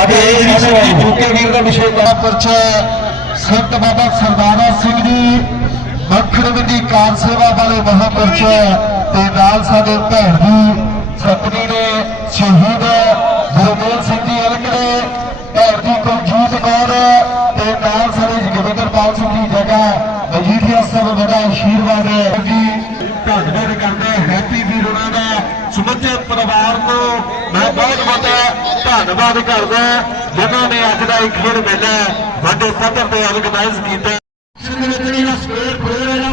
ਸਾਡੇ ਜੁਕੇ ਵੀਰ ਦਾ ਵਿਸ਼ੇ ਦਾ ਪਰਚਾ ਸੰਤ ਬਾਬਾ ਸਰਦਾਰਾ ਸਿੰਘ ਜੀ ਮੱਖਣ ਮੰਡੀ ਕਾਰ ਸੇਵਾ ਵਾਲੇ ਮਹਾਂਪੁਰਸ਼ ਤੇ ਨਾਲ ਸਾਡੇ ਭੈਣ ਦੀ ਸਤਨੀ ਨੇ ਸ਼ਹੀਦ ਗੁਰਮੇਲ ਸਿੰਘ ਜੀ ਅਲਕੜੇ ਭੈਣ ਦੀ ਕੁਲਜੀਤ ਕੌਰ ਤੇ ਨਾਲ ਸਾਡੇ ਜਗਵਿੰਦਰਪਾਲ ਸਿੰਘ ਦੀ ਜਗ੍ਹਾ ਮਜੀਠੀਆ ਸਭ ਬੜਾ ਆਸ਼ੀਰਵਾਦ ਹੈ। ਜੀ ਧੰਨਵਾਦ ਕਰਦੇ ਹੈਪੀ ਵੀਰ ਉਹਨਾਂ ਦਾ ਸਮੁੱਚੇ ਪਰਿਵਾਰ ਨੂੰ ਮੈਂ ਬਹੁਤ ਬਹੁਤ ਧੰਨਵਾਦ ਕਰਦਾ ਜਿਨ੍ਹਾਂ ਨੇ ਅੱਜ ਦਾ ਇਹ ਖੇਡ ਮੇਲਾ ਵੱਡੇ ਪੱਧਰ ਤੇ ਆਰਗੇਨਾਈਜ਼ ਕੀਤਾ। ਸਿੰਘ ਵਿੱਚ ਜਿਹੜਾ ਸਪੇਅਰ ਹੈ।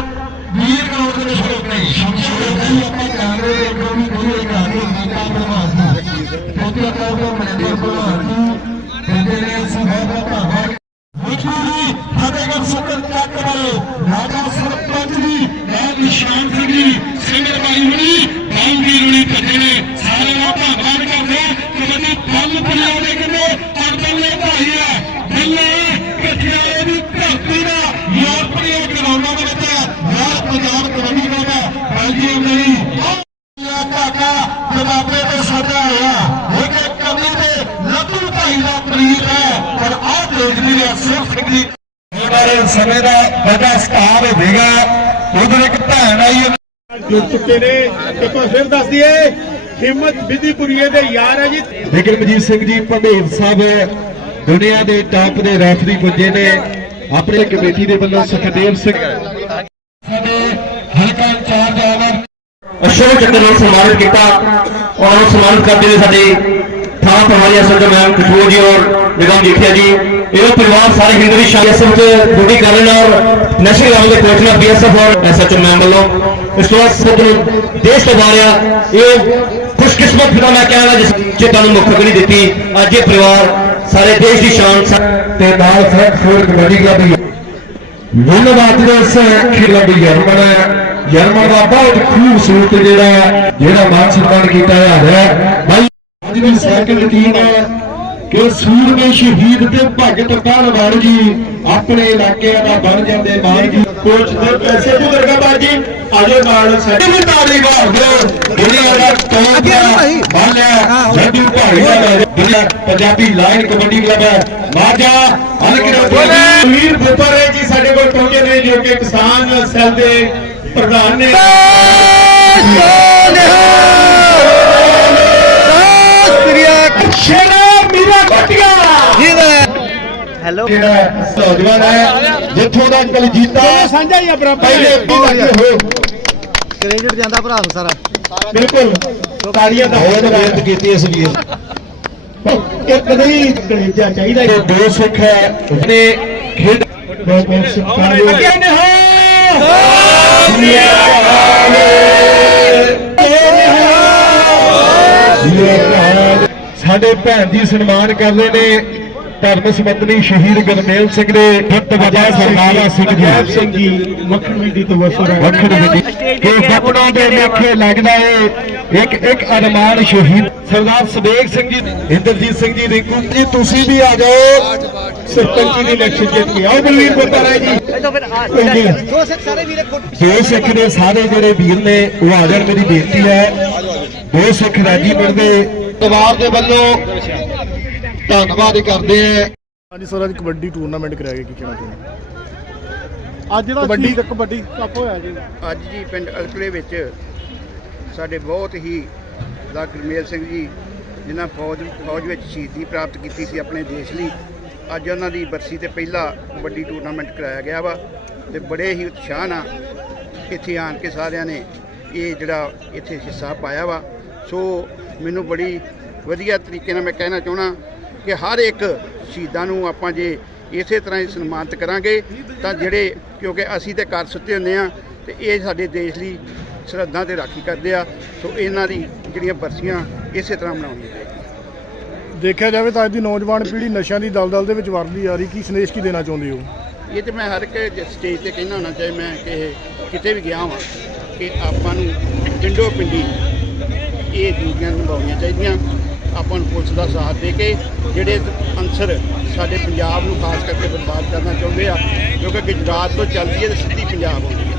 ਵੀਰ ਕੌਰ ਦੇ ਸ਼ੁਰੂ ਨਹੀਂ ਸ਼ਮਸ਼ੇਰ ਜੀ ਆਪਾਂ ਕੈਮਰੇ ਦੇ ਅੱਗੇ ਵੀ ਨਹੀਂ ਕਹਾਣੀ ਗੀਤਾ ਪ੍ਰਭਾਸ ਦੀ ਕਿਉਂਕਿ ਆਪਾਂ ਉਹ ਮਨਿੰਦਰ ਪ੍ਰਭਾਸ ਦੀ ਕਹਿੰਦੇ ਨੇ, ਅਸੀਂ ਬਹੁਤ ਬਹੁਤ ਧੰਨਵਾਦ। ਵਿਖਾਰੀ ਫਤਿਹਗੜ੍ਹ ਸੁਕਰ ਚੱਕ ਵਾਲੇ ਰਾਜਾ ਸਰਪੰਚ ਜੀ, ਮੈਂ ਨਿਸ਼ਾਨ ਸਿੰਘ ਜੀ ਸਿੰਗਰ ਬਾਈ ਹੁਣੀ ਬਾਉਂਦੀ ਰੁਣੀ ਭੱਜੇ ਨੇ ਸਾਰੇ ਦਾ ਧੰਨਵਾਦ ਕਰਦੇ ਹਾਂ। ਕਬੱਡੀ ਬੱਲ ਪੰਜਾਬ ਦੇ ਕਹਿੰਦੇ ਪੜਦਲੇ ਭਾਈ ਆ ਬੱਲੇ ਕੱਠਿਆ ਦੀ ਧਰਤੀ ਦਾ ਯੂਰਪੀਅਨ ਗਰਾਊਂਡਾਂ ਦੇ ਵਿੱਚ ਰਾਜ ਪੰਜਾਬ ਕਬੱਡੀ ਦਾ ਬੈਲਜੀਅਮ ਲਈ ਆ ਕਾਕਾ ਜਵਾਬੇ ਤੇ ਸਾਡਾ ਆਇਆ ਇੱਕ ਕਮੀ ਦੇ ਭਾਈ ਦਾ ਪ੍ਰੀਤ ਹੈ ਪਰ ਆਹ ਦੇਖ ਨਹੀਂ ਰਿਹਾ ਸਿਰਫ ਸਿੰਘ ਵਾਲੇ ਸਮੇਂ ਦਾ ਵੱਡਾ ਸਟਾਰ ਹੋਵੇਗਾ। ਉਧਰ ਇੱਕ ਭੈਣ ਆਈ ਹੈ। ਜੁੜ ਚੁੱਕੇ ਨੇ। ਇੱਕ ਵਾਰ ਫਿਰ ਦੱਸ ਦਈਏ ਹਿੰਮਤ ਵਿਧੀਪੁਰੀਏ ਦੇ ਯਾਰ ਹੈ ਜੀ। ਵਿਕਰਮਜੀਤ ਸਿੰਘ ਜੀ ਭੰਡੇਰ ਸਾਹਿਬ ਦੁਨੀਆ ਦੇ ਟਾਪ ਦੇ ਰੈਫਰੀ ਪੁੱਜੇ ਨੇ। ਆਪਣੇ ਕਮੇਟੀ ਦੇ ਵੱਲੋਂ ਸੁਖਦੇਵ ਸਿੰਘ। ਸਾਡੇ ਹਲਕਾ ਇੰਚਾਰਜ ਆਵਰ ਅਸ਼ੋਕ ਚੱਕਰ ਨੂੰ ਸਨਮਾਨਿਤ ਕੀਤਾ। ਔਰ ਉਹ ਸਨਮਾਨਿਤ ਕਰਦੇ ਹੋਏ ਸਾਡੇ ਥਾਣਾ ਪ੍ਰਭਾਰੀ ਅਸਲ ਮੈਮ ਕਠੂਰ ਜੀ ਔਰ ਨਿਗਮ ਦੇਖਿਆ ਜੀ। ਇਹੋ ਪਰਿਵਾਰ ਸਾਰੇ ਹਿੰਦੂ ਦੀ ਸ਼ਾਨ ਤੇ ਡਿਊਟੀ ਕਰ ਰਹੇ ਨੇ ਔਰ ਨਸ਼ੇ ਵਾਲੇ ਦੇ ਕੋਚ ਨੇ ਬੀਐਸਐਫ ਔਰ ਐਸਐਚਓ ਮੈਮ ਵੱਲੋਂ। ਇਸ ਤੋਂ ਬਾਅਦ ਸਭ ਨੂੰ ਦੇਸ਼ ਤੋਂ ਬਾਹਰ ਆ। ਇਹ ਖੁਸ਼ਕਿਸਮਤ ਫਿਰਦਾ ਮੈਂ ਕਹਾਂਗਾ ਜਿਸ ਜੇ ਤੁਹਾਨੂੰ ਮੁੱਖ ਨਹੀਂ ਦਿੱਤੀ। ਅੱਜ ਇਹ ਪਰਿਵਾਰ ਸਾਰੇ ਦੇਸ਼ ਦੀ ਸ਼ਾਨ ਸਾ- ਤੇ ਨਾਲ ਫਰੈਂਕਫਰਟ ਕਬੱਡੀ ਕਲੱਬ ਵੀ ਜਰਮਨ ਦਾ ਬਹੁਤ ਖੂਬਸੂਰਤ ਜਿਹੜਾ ਜਿਹੜਾ ਮਾਨ ਸਨਮਾਨ ਕੀਤਾ ਜਾ ਰਿਹਾ ਹੈ। ਅੱਜ ਦੀ ਸੈਕੰਡ ਟੀਮ ਹੈ ਕਿ ਸੂਰਮੇ ਸ਼ਹੀਦ ਤੇ ਭਗਤ ਪਹਿਲਵਾਨ ਜੀ ਆਪਣੇ ਇਲਾਕਿਆਂ ਦਾ ਬਣ ਜਾਂਦੇ ਮਾਨ ਜੀ। ਕੋਚ ਦੇ ਪੈਸੇ ਵੀ ਦਰਗਾਹ ਜੀ। ਆਜੋ ਨਾਲ ਸਾਡੇ ਵੀ ਤਾਲੀ ਮਾਰ ਦਿਓ ਦੁਨੀਆ ਦਾ ਟੌਪ ਦਾ ਬਾਲਿਆ ਜੱਦੂ ਭਾਈ ਦਾ ਦੁਨੀਆ ਪੰਜਾਬੀ ਲਾਈਨ ਕਬੱਡੀ ਕਲੱਬ ਹੈ। ਮਾਝਾ ਹਲਕੇ ਵੀਰ ਬੁੱਪਰ ਹੈ ਜੀ ਸਾਡੇ ਕੋਲ ਪਹੁੰਚੇ ਨੇ ਜੋ ਕਿ ਕਿਸਾਨ ਸੈੱਲ ਦੇ ਪ੍ਰਧਾਨ ਨੇ। ਹੈਲੋ ਜਿਹੜਾ ਨੌਜਵਾਨ ਹੈ ਜਿੱਥੋਂ ਦਾ ਕਲਜੀਤਾ ਸਾਂਝਾ ਹੀ ਆ ਬਰਾਬਰ ਪਹਿਲੇ ਵੀ ਲੱਗੇ ਹੋਏ। ਕ੍ਰੈਡਿਟ ਜਾਂਦਾ ਭਰਾ ਨੂੰ ਸਾਰਾ। ਬਿਲਕੁਲ। ਤਾੜੀਆਂ ਦਾ ਬਹੁਤ ਮਿਹਨਤ ਕੀਤੀ ਇਸ ਵੀਰ ਇੱਕ ਨਹੀਂ ਕਲੇਜਾ ਚਾਹੀਦਾ ਤੇ ਦੋ ਸਿੱਖ ਹੈ ਉਹਨੇ ਖੇਡ ਬਹੁਤ ਬਹੁਤ ਸਤਿਕਾਰਯੋਗ ਅੱਗੇ ਨੇ ਸਾਡੇ ਭੈਣ ਜੀ ਸਨਮਾਨ ਕਰਦੇ ਨੇ। ਧਰਮ ਸਮਤਨੀ ਸ਼ਹੀਦ ਗੁਰਮੇਲ ਸਿੰਘ ਦੇ ਫੱਟ ਵਜਾ ਸਰਦਾਰਾ ਸਿੰਘ ਜੀ। ਸਿੰਘ ਜੀ ਮੱਖਣ ਮਿੱਡੀ ਤੋਂ ਵਸਰ ਵੱਖਣ ਵਿੱਚ ਕਿ ਬਪੜੋਂ ਦੇ ਲੇਖੇ ਲੱਗਦਾ ਏ। ਇੱਕ ਇੱਕ ਅਰਮਾਨ ਸ਼ਹੀਦ ਸਰਦਾਰ ਸਵੇਗ ਸਿੰਘ ਜੀ ਇੰਦਰਜੀਤ ਸਿੰਘ ਜੀ ਰਿੰਕੂ ਜੀ ਤੁਸੀਂ ਵੀ ਆ ਜਾਓ। ਸਰਪੰਚੀ ਦੀ ਇਲੈਕਸ਼ਨ ਜਿੱਤ ਕੇ ਆਓ ਬਲਵੀਰ ਬੁੱਪਰ ਹੈ ਜੀ। ਇਹ ਤਾਂ ਫਿਰ ਆ- ਹਾਂਜੀ। ਦੋ ਸਿੱਖ ਸਾਰੇ ਵੀਰੇ ਦੋ ਸਿੱਖ ਦੇ ਸਾਰੇ ਜਿਹੜੇ ਵੀਰ ਨੇ ਉਹ ਆ ਜਾਣ। ਮੇਰੀ ਬੇਨਤੀ ਹੈ। ਦੋ ਸਿੱਖ ਰਾਜੀ ਮਿਲਦੇ ਪਰਿਵਾਰ ਦੇ ਵੱਲੋਂ ਧੰਨਵਾਦ ਕਰਦੇ ਆ। ਹਾਂਜੀ ਸਰ ਅੱਜ ਕਬੱਡੀ ਟੂਰਨਾਮੈਂਟ ਕਰਾਇਆ ਗਿਆ ਕੀ ਕਹਿਣਾ ਚਾਹੁੰਦੇ ਅੱਜ ਜਿਹੜਾ ਕਬੱਡੀ ਕਬੱਡੀ ਕੱਪ ਹੋਇਆ ਜੀ। ਅੱਜ ਜੀ ਪਿੰਡ ਅਲਕਲੇ ਵਿੱਚ ਸਾਡੇ ਬਹੁਤ ਹੀ ਦਾ ਗੁਰਮੇਲ ਸਿੰਘ ਜੀ ਜਿਨ੍ਹਾਂ ਫੌਜ ਫੌਜ ਵਿੱਚ ਸ਼ਹੀਦੀ ਪ੍ਰਾਪਤ ਕੀਤੀ ਸੀ ਆਪਣੇ ਦੇਸ਼ ਲਈ ਅੱਜ ਉਹਨਾਂ ਦੀ ਬਰਸੀ ਤੇ ਪਹਿਲਾ ਕਬੱਡੀ ਟੂਰਨਾਮੈਂਟ ਕਰਾਇਆ ਗਿਆ ਵਾ ਤੇ ਬੜੇ ਹੀ ਉਤਸ਼ਾਹ ਨਾਲ ਇੱਥੇ ਆਣ ਕੇ ਸਾਰਿਆਂ ਨੇ ਇਹ ਜਿਹੜਾ ਇੱਥੇ ਹਿੱਸਾ ਪਾਇਆ ਵਾ। ਸੋ ਮੈਨੂੰ ਬੜੀ ਵਧੀਆ ਤਰੀਕੇ ਨਾਲ ਮੈਂ ਕਹਿਣਾ ਚਾਹਣਾ ਕਿ ਹਰ ਇੱਕ ਸ਼ਹੀਦਾਂ ਨੂੰ ਆਪਾਂ ਜੇ ਇਸੇ ਤਰ੍ਹਾਂ ਹੀ ਸਨਮਾਨਿਤ ਕਰਾਂਗੇ ਤਾਂ ਜਿਹੜੇ ਕਿਉਂਕਿ ਅਸੀਂ ਤੇ ਕਰ ਸੁੱਤੇ ਹੁੰਦੇ ਆ ਤੇ ਇਹ ਸਾਡੇ ਦੇਸ਼ ਲਈ ਸ਼ਰਧਾ ਤੇ ਰਾਖੀ ਕਰਦੇ ਆ ਸੋ ਇਹਨਾਂ ਦੀ ਜਿਹੜੀਆਂ ਬਰਸੀਆਂ ਇਸੇ ਤਰ੍ਹਾਂ ਮਨਾਉਣੀਆਂ ਚਾਹੀਦੀਆਂ ਦੇਖਿਆ ਜਾਵੇ ਤਾਂ ਅੱਜ ਦੀ ਨੌਜਵਾਨ ਪੀੜ੍ਹੀ ਨਸ਼ਿਆਂ ਦੀ ਦਲਦਲ ਦੇ ਵਿੱਚ ਵੜਦੀ ਆ ਰਹੀ ਕੀ ਸੰਦੇਸ਼ ਕੀ ਦੇਣਾ ਚਾਹੁੰਦੇ ਹੋ? ਇਹ ਤੇ ਮੈਂ ਹਰ ਇੱਕ ਸਟੇਜ ਤੇ ਕਹਿਣਾ ਹੋਣਾ ਚਾਹੇ ਮੈਂ ਕਿ ਕਿਤੇ ਵੀ ਗਿਆ ਹਾਂ ਕਿ ਆਪਾਂ ਨੂੰ ਪਿੰਡੋ ਪਿੰਡੀ ਇਹ ਡਿਊਟੀਆਂ ਨਿਭਾਉਣੀਆਂ ਚਾਹੀਦੀਆਂ। ਆਪਾਂ ਨੂੰ ਪੁਲਿਸ ਦਾ ਸਾਥ ਦੇ ਕੇ ਜਿਹੜੇ ਅੰਸਰ ਸਾਡੇ ਪੰਜਾਬ ਨੂੰ ਖਾਸ ਕਰਕੇ ਬਰਬਾਦ ਕਰਨਾ ਚਾਹੁੰਦੇ ਆ ਕਿਉਂਕਿ ਗੁਜਰਾਤ ਤੋਂ ਚੱਲਦੀ ਹੈ ਤੇ ਸਿੱਧੀ ਪੰਜਾਬ ਆਉਂਦੀ ਹੈ।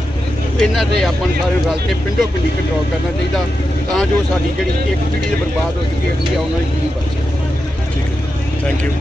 ਇਹਨਾਂ ਤੇ ਆਪਾਂ ਨੂੰ ਸਾਰੇ ਰਲ ਕੇ ਪਿੰਡੋ ਪਿੰਡੀ ਕੰਟਰੋਲ ਕਰਨਾ ਚਾਹੀਦਾ, ਤਾਂ ਜੋ ਸਾਡੀ ਜਿਹੜੀ ਇੱਕ ਪੀੜ੍ਹੀ ਬਰਬਾਦ ਹੋ ਚੁੱਕੀ ਹੈ ਅਗਲੀ ਉਹਨਾਂ ਵਾਲੀ ਪੀੜ੍ਹੀ ਬਚ ਸਕੇ। ਠੀਕ ਹੈ। Thank you